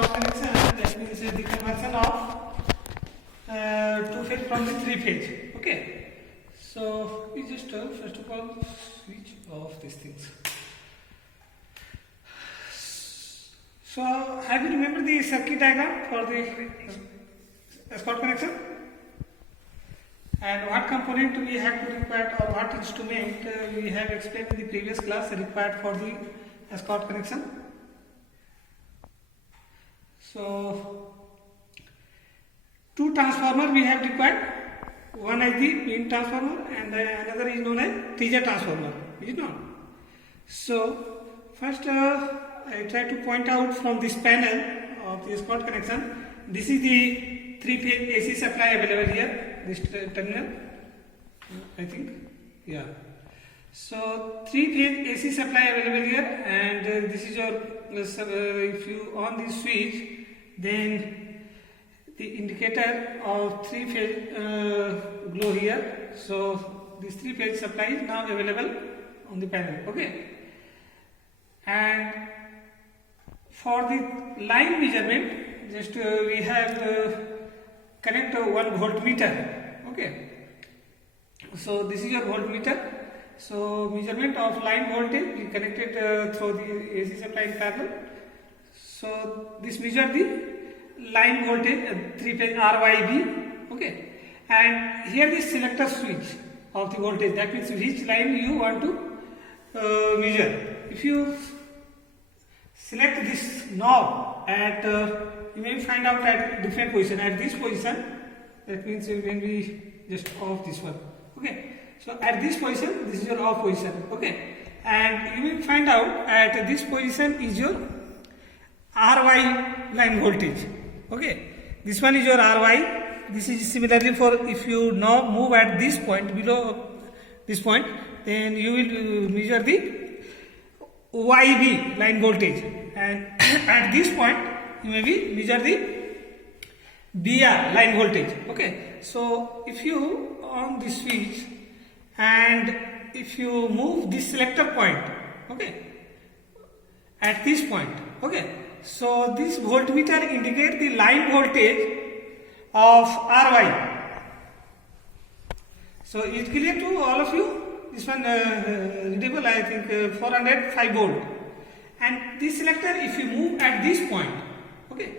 short connection, that means the conversion of two phase from the three phase. Okay, so we just first of all switch off these things. So have you remembered the circuit diagram for the Escort connection? And what component we have to require, or what instrument we have explained in the previous class required for the Escort connection? So two transformer we have required. One is the main transformer and another is known as teaser transformer. Is it not? So first I try to point out from this panel of the Escort connection. This is the three-phase AC supply available here. This terminal, I think, yeah. So three-phase AC supply available here, and this is your. If you on this switch, then the indicator of three-phase glow here. So this three-phase supply is now available on the panel. Okay, and for the line measurement, just we have connect one voltmeter. Okay, so this is your voltmeter. So measurement of line voltage we connected through the AC supply in parallel. So this measure the line voltage three phase RYB. Okay, and here the selector switch of the voltage, that means which line you want to measure. If you select this knob at you may find out at different position. At this position, that means when we just off this one. Okay, so at this position, this is your off position. Okay, and you will find out at this position is your RY line voltage. Okay, this one is your RY. This is similarly for if you now move at this point, below this point, then you will measure the YB line voltage, and at this point you may be measure the BR line voltage. Okay, so if you on this switch and if you move this selector point, okay, at this point, okay, so this voltmeter indicate the line voltage of RY. So it's clear to all of you. This one readable, I think 405 volt, and this selector if you move at this point, okay,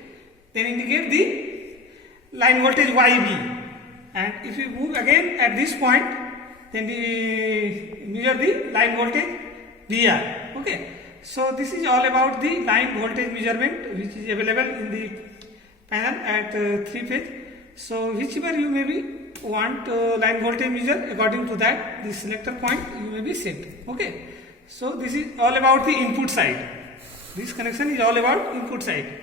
then indicate the line voltage YB, and if you move again at this point, then the measure the line voltage VR. Okay, so this is all about the line voltage measurement which is available in the panel at three phase. So whichever you may be want line voltage measure, according to that the selector point you may be set. Okay, so this is all about the input side. This connection is all about input side.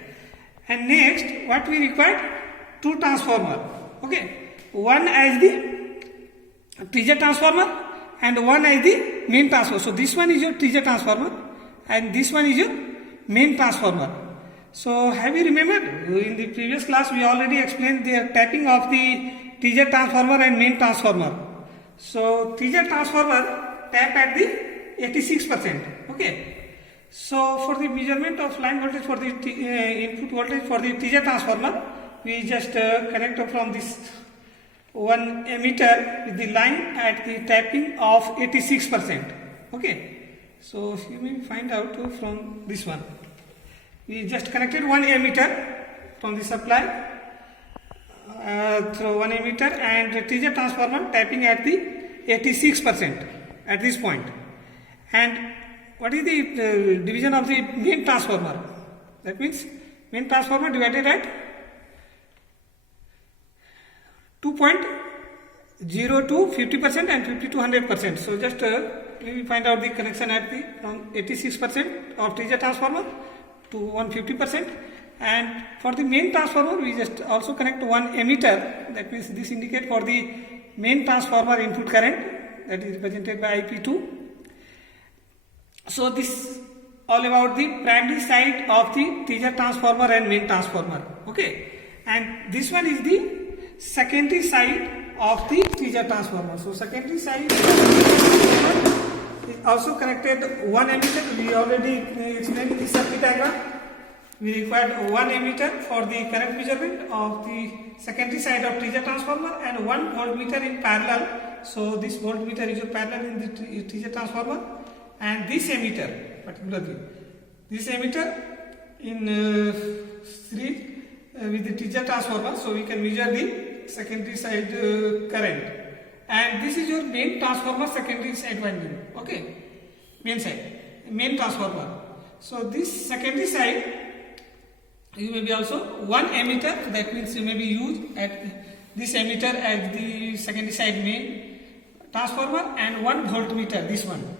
And next what we require, two transformer. Okay, one as the teaser transformer and one as the main transformer. So this one is your teaser transformer and this one is your main transformer. So have you remembered in the previous class we already explained the tapping of the teaser transformer and main transformer. So teaser transformer tap at the 86%. Okay, so for the measurement of line voltage for the input voltage for the teaser transformer, we just connect from this one emitter with the line at the tapping of 86%. Okay, so you may find out from this one. We just connected one emitter from the supply through one emitter and the teaser transformer tapping at the 86% at this point. And what is the division of the main transformer? That means main transformer divided at 2.0 to 50% and 50 to 100%. So just we find out the connection at the from 86% of teaser transformer to 150%, and for the main transformer we just also connect one emitter. That means this indicate for the main transformer input current, that is represented by IP2. So this all about the primary side of the teaser transformer and main transformer. Okay, and this one is the secondary side of the teaser transformer. So secondary side is also connected one emitter. We already explained the circuit diagram. we required one ammeter for the current measurement of the secondary side of T-Z transformer and one voltmeter in parallel. So this voltmeter is parallel in the T-Z transformer, and this ammeter particularly, this ammeter in series with the T-Z transformer, so we can measure the secondary side current. And this is your main transformer secondary side winding, okay, main transformer. So this secondary side, you may be also one ammeter, that means you may be used at this ammeter at the secondary side main transformer, and one voltmeter, this one,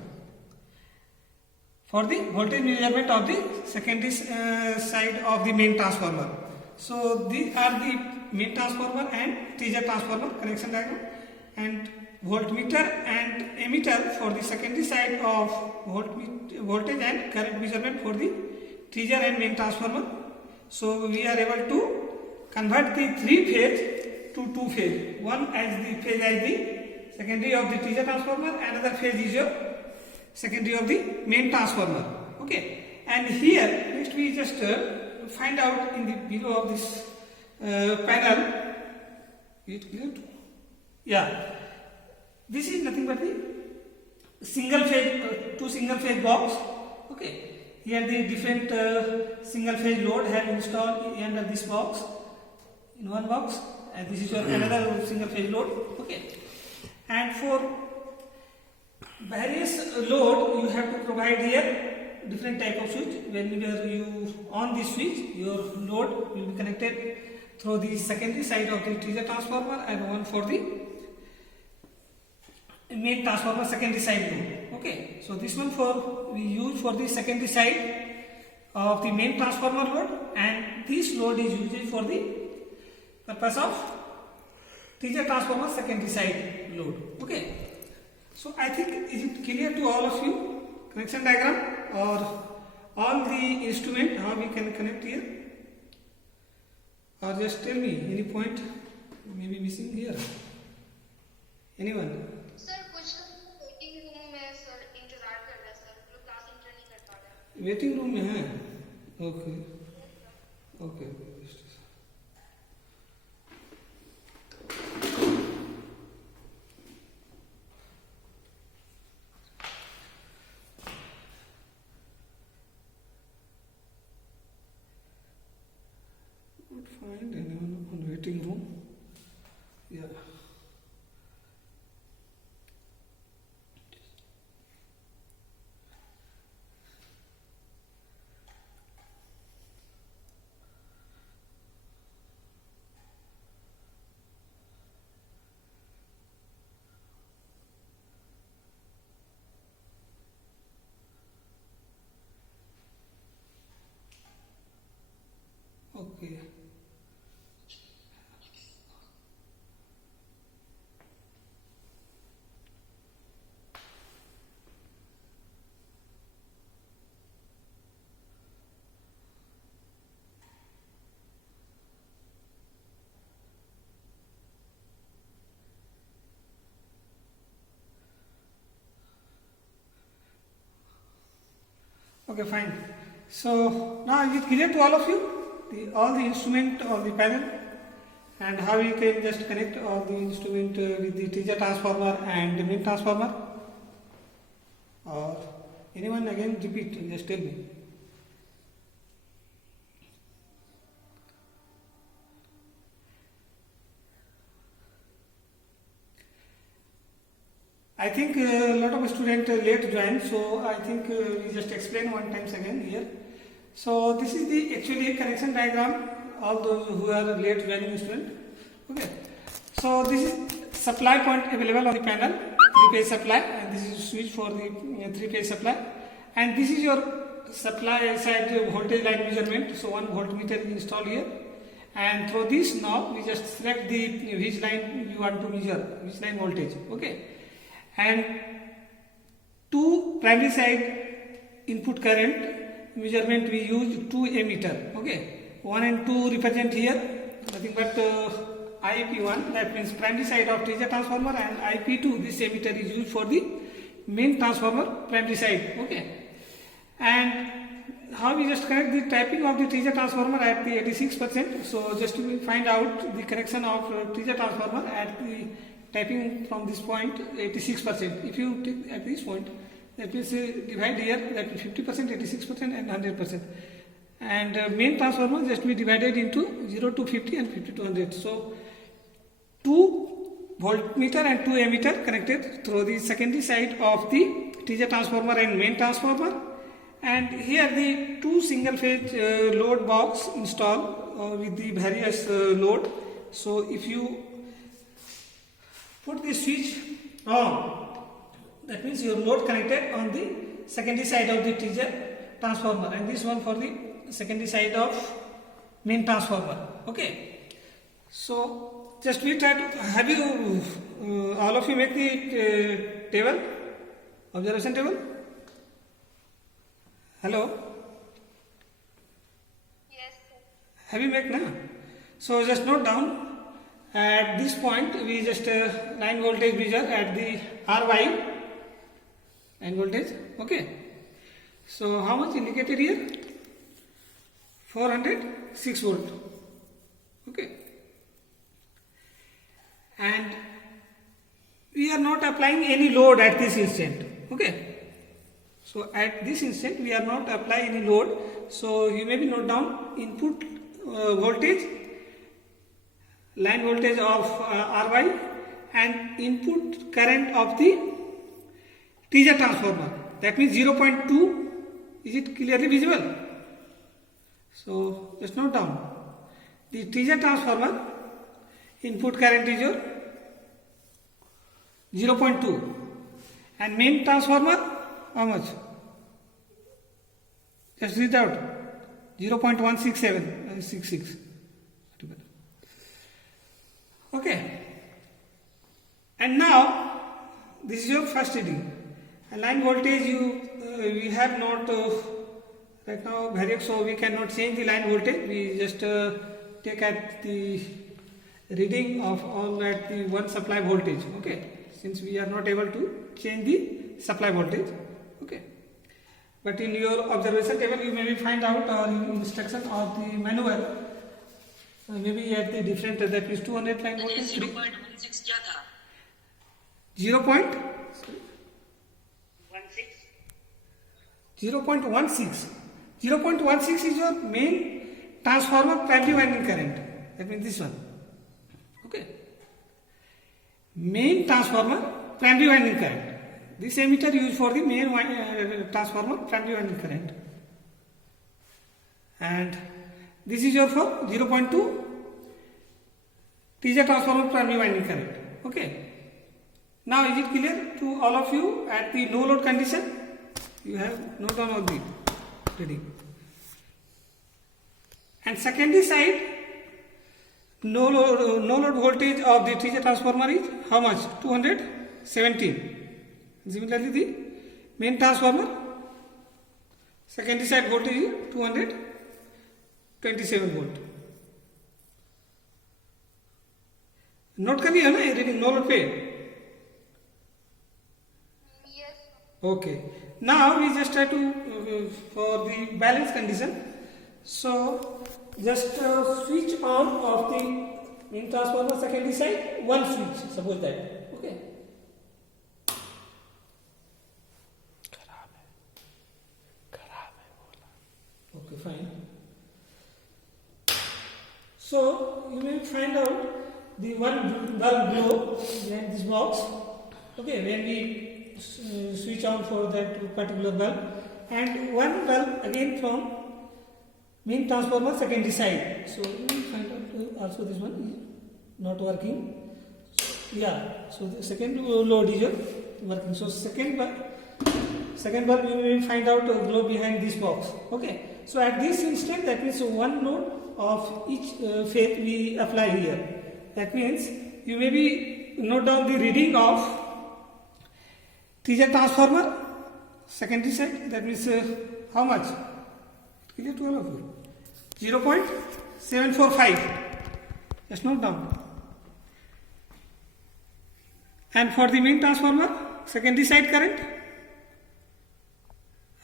for the voltage measurement of the secondary side of the main transformer. So these are the main transformer and T-Z transformer connection diagram, and voltmeter and ammeter for the secondary side of voltage and current measurement for the T-Z and main transformer. So we are able to convert the 3-phase to 2-phase. One as the phase as the secondary of the T-Z transformer, another phase is your secondary of the main transformer. Okay, and here next we just find out in the below of this panel. It clear? Yeah, this is nothing but the single phase, two single phase box. Okay, here the different single phase load have installed under this box, in one box, and this is your another single phase load. Okay, and for various load you have to provide here different type of switch. Whenever you on this switch, your load will be connected through the secondary side of the T-Z transformer, and one for the main transformer secondary side load. Okay, so this one for we use for the secondary side of the main transformer load, and this load is used for the purpose of T-Z transformer secondary side load. Okay, so I think is it clear to all of you? Connection diagram or all the instrument how we can connect here, or just tell me any point may be missing here. Anyone? Sir कुछ waiting room में sir इंतजार कर रहा है sir, लोग class inter नहीं कर पा रहे। वेटिंग रूम में है? Okay okay. Find anyone on waiting room? Yeah. Okay. Okay, fine. So now is it clear to all of you? All the instrument or the panel, and how you can just connect all the instrument with the T-Z transformer and the main transformer? Or anyone again repeat, just tell me. I think a lot of students late joined, so I think we just explain one time again here. So this is the actually connection diagram, all those who are late joining student. Okay, so this is supply point available on the panel, 3-phase supply, and this is switch for the 3-phase supply, and this is your supply side voltage line measurement. So one voltmeter is installed here, and through this knob we just select the which line you want to measure, which line voltage. Okay, and two primary side input current measurement we use 2 ammeter. Okay, 1 and 2 represent here nothing but IP1, that means primary side of T-Z transformer, and IP2, this ammeter is used for the main transformer primary side. Okay, and how we just correct the typing of the T-J transformer at the 86%. So just to find out the correction of T-J transformer at the typing from this point 86%. If you take at this point, that means divide here, that means 50%, 86% and 100%. And main transformer just be divided into 0 to 50 and 50 to 100. So 2 voltmeter and 2 ammeter connected through the secondary side of the T-J transformer and main transformer. And here the 2 single phase load box installed with the various load. So if you put the switch on, that means your load connected on the secondary side of the T-J transformer, and this one for the secondary side of main transformer. Okay, so just we try to have you all of you make the table, observation table. Hello, Yes, sir. have you make now? So just note down at this point we just line voltage measure at the RY line voltage. Okay, so how much indicated here? 406 volt. Okay, and we are not applying any load at this instant. Okay, so at this instant we are not applying any load. So you maybe note down input voltage, line voltage of RY, and input current of the T-J transformer. That means 0.2. Is it clearly visible? So just note down the T-J transformer input current is your 0.2 and main transformer how much? Just read out 0.167 and 66. Okay, and now this is your first reading. And line voltage we have not right now variable, so we cannot change the line voltage. We just take at the reading of all at the one supply voltage. Okay, since we are not able to change the supply voltage. Okay, but in your observation table you maybe find out or in instruction of the manual maybe at the different, that is 200 line voltage 0.16 क्या था? 0.16 is your main transformer primary winding current. That means this one. Okay, main transformer primary winding current. This ammeter used for the main transformer primary winding current, and this is your for 0.2 T-J transformer primary winding current. Okay, now is it clear to all of you at the no load condition? You have note down all the reading. And secondary side no load voltage of the T-J transformer is how much? 217. Similarly the main transformer secondary side voltage is 227 volt. Note कर लिया ना ये reading no load पे. Yes. Okay, now we just try to for the balance condition. So just switch on of the main transformer secondary side, one switch, suppose that. Okay, okay, fine. So you may find out the one bulb glow behind this box. Okay, when we switch on for that particular bulb, and one bulb again from main transformer secondary side. So you will find out also this one is not working. Yeah, so the second load is working. So second bulb you will find out glow behind this box. Okay, so at this instant, that means one node of each phase we apply here. That means you may be note down the reading of T-J transformer secondary side. That means how much? Clear to all of you? 0.745. Just note down. And for the main transformer secondary side current,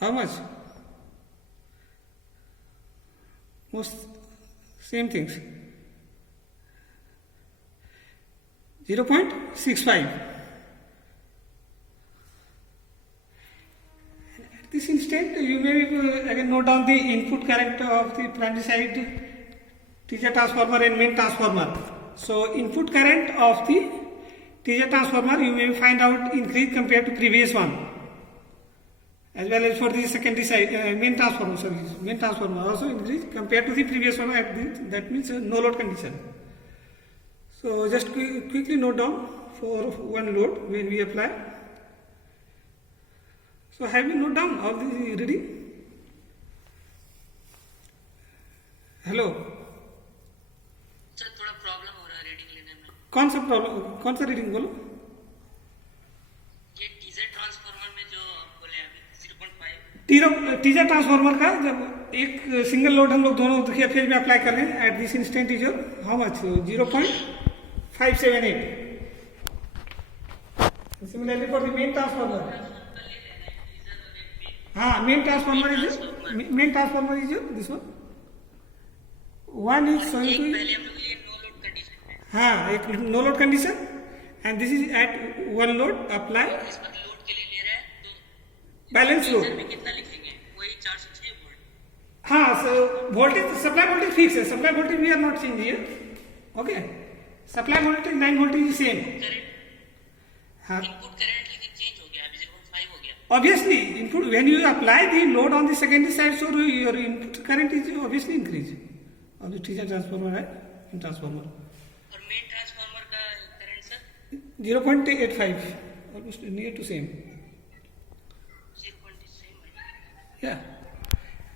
how much? most same things. 0.65. At this instant, you may again note down the input current of the primary side TJ transformer and main transformer. So input current of the TJ transformer you may find out increase compared to previous one, as well as for the secondary side main transformer also increase compared to the previous one at the, that means no load condition. So just quickly note down for one load when we apply. So have you note down all the reading? Hello. Sir थोड़ा problem हो रहा है reading लेने में। कौन सा problem, कौन सा रीडिंग बोलो? ये टीजे ट्रांसफार्मर में जो आप बोले अभी 0.5 टीजर ट्रांसफार्मर का जब एक सिंगल लोड हम लोग दोनों फेज में अप्लाई कर रहे हैं at this instant is how much 0.578. Similarly for the main transformer, हाँ main transformer is this one is पहले हम लोग ये नो लोड कंडीशन में, हाँ एक no load condition and this is at one load apply इस पर लोड के लिए ले रहे हैं तो बैलेंस लोड. टीजर में कितना लिखेंगे? वही 406 वोल्ट। हाँ वोल्टेज सप्लाई वोल्टेज फिक्स है, supply voltage we are not change here. Okay, supply voltage line voltage same. Current, हाँ इनपुट करंट लेकिन चेंज हो गया, अभी 0.5 हो गया। obviously input when you apply the load on the secondary side, so your input current is obviously increase on the TJ transformer है in transformer. और main transformer का current sir 0.85 almost near to same. 0.6 Yeah.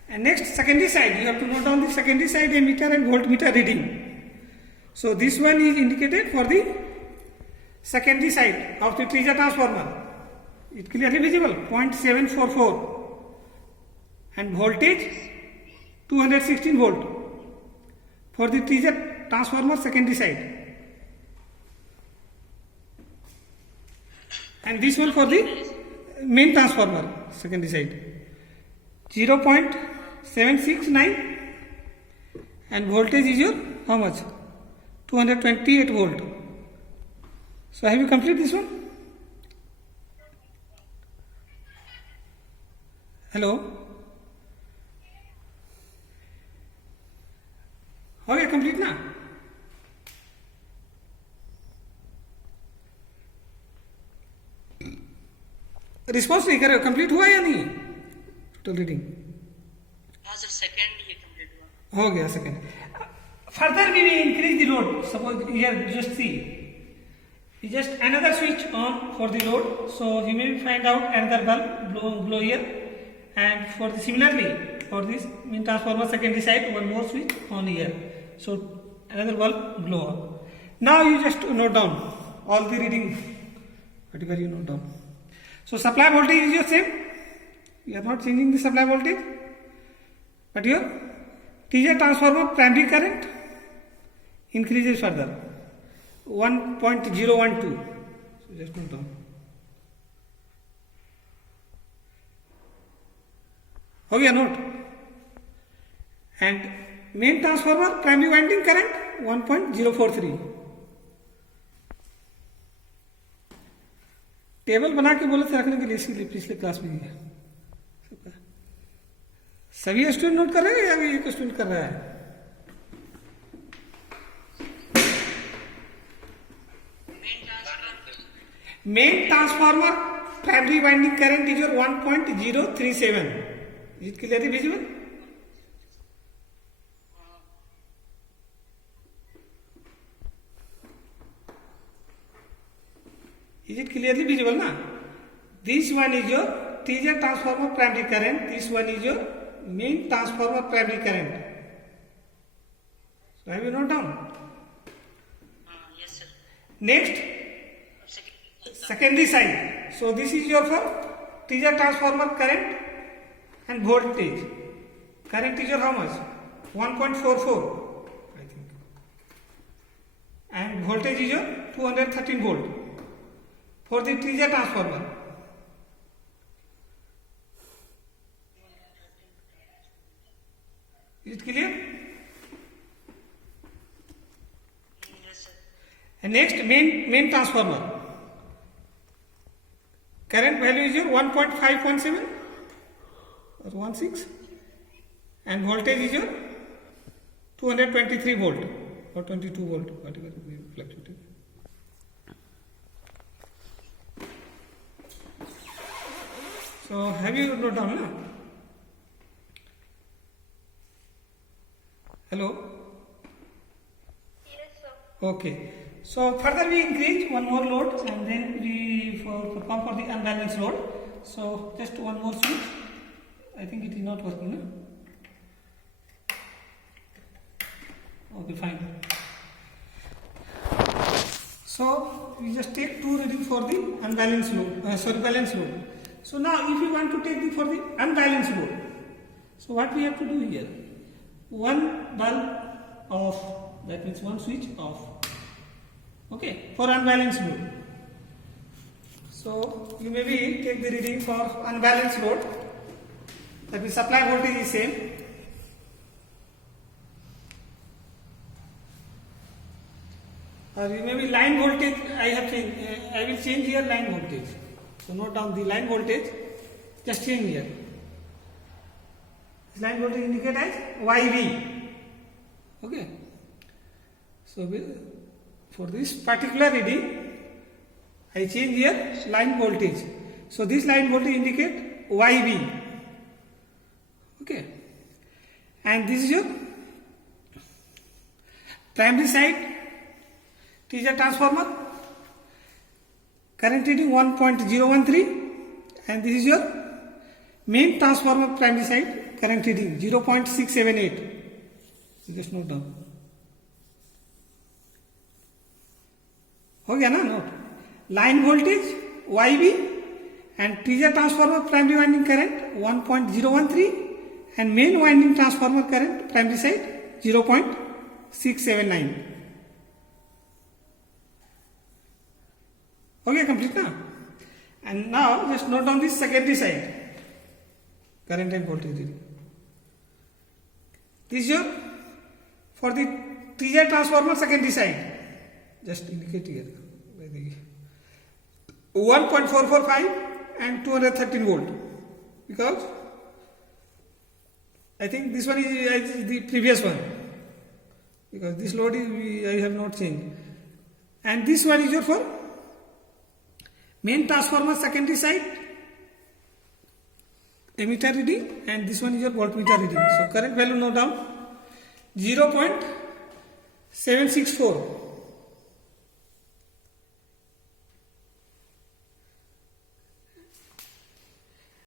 And next secondary side, you have to note down the secondary side ammeter and voltmeter reading. So this one is indicated for the secondary side of the TJ transformer. It clearly visible 0.744 and voltage 216 volt for the TJ transformer secondary side, and this one for the main transformer secondary side 0.769 and voltage is your how much 228 volt. So have you completed this one? Hello, हो गया complete ना? Response नहीं कर रहे हो, complete हुआ या नहीं टोटल रीडिंग? हाँ सर, सेकंड ये कंप्लीट हुआ। हो गया second. Further we increase the load. Suppose here just see just another switch on for the load, so you may find out another bulb blow here, and for the similarly for this main transformer secondary side one more switch on here, so another bulb blow up. Now you just note down all the reading whatever you note down. So supply voltage is your same, you are not changing the supply voltage, but your TJ transformer primary current increases further 1.012. So just note down. हो गया note. And main transformer primary winding current 1.043. Table बना के बोले थे रखने के लिए, इसलिए पिछले क्लास में ही है. सभी स्टूडेंट नोट कर रहे हैं या एक स्टूडेंट कर रहा है? Main transformer primary winding current is your 1.037. Is it clearly visible? Is it clearly visible na? This one is your TJ transformer primary current. This one is your main transformer primary current. So have you note down? Yes sir. Next, secondary side. So this is your for TJ transformer current and voltage. Current is your how much? 1.44 I think. And voltage is your 213 volt for the TJ transformer. Is it clear? And next, main transformer. Current value is your 1.517 or 16, and voltage is your 223 volt or 22 volt, whatever we fluctuating. So have you noted down? No? Hello. Yes, sir. Okay. So further we increase one more load, and then we come for the unbalanced load. So just one more switch. I think it is not working. No? Okay, fine. So we just take two readings for the unbalanced load, balanced load. So now if you want to take for the unbalanced load, so what we have to do here? One bulb off, that means one switch off. Okay, for unbalanced load. So you maybe take the reading for unbalanced load, that means supply voltage is same. Or you maybe line voltage, I will change here line voltage. So note down the line voltage, just change here. This line voltage indicated as YV. Okay. So for this particular reading, I change here line voltage. So this line voltage indicate YV. Okay. And this is your primary side. It is a transformer. Current reading 1.013, and this is your main transformer primary side. Current reading 0.678. You just note down. Okay, na? Note. Line voltage YV and teaser transformer primary winding current 1.013 and main winding transformer current primary side 0.679. Okay, complete now. And now just note down this secondary side. Current and voltage reading. This is your for the teaser transformer secondary side. Just indicate here. 1.445 and 213 volt. Because I think this one is the previous one. Because this load is I have not changed. And this one is your for main transformer secondary side emitter reading, and this one is your voltmeter reading. So current value note down 0.764.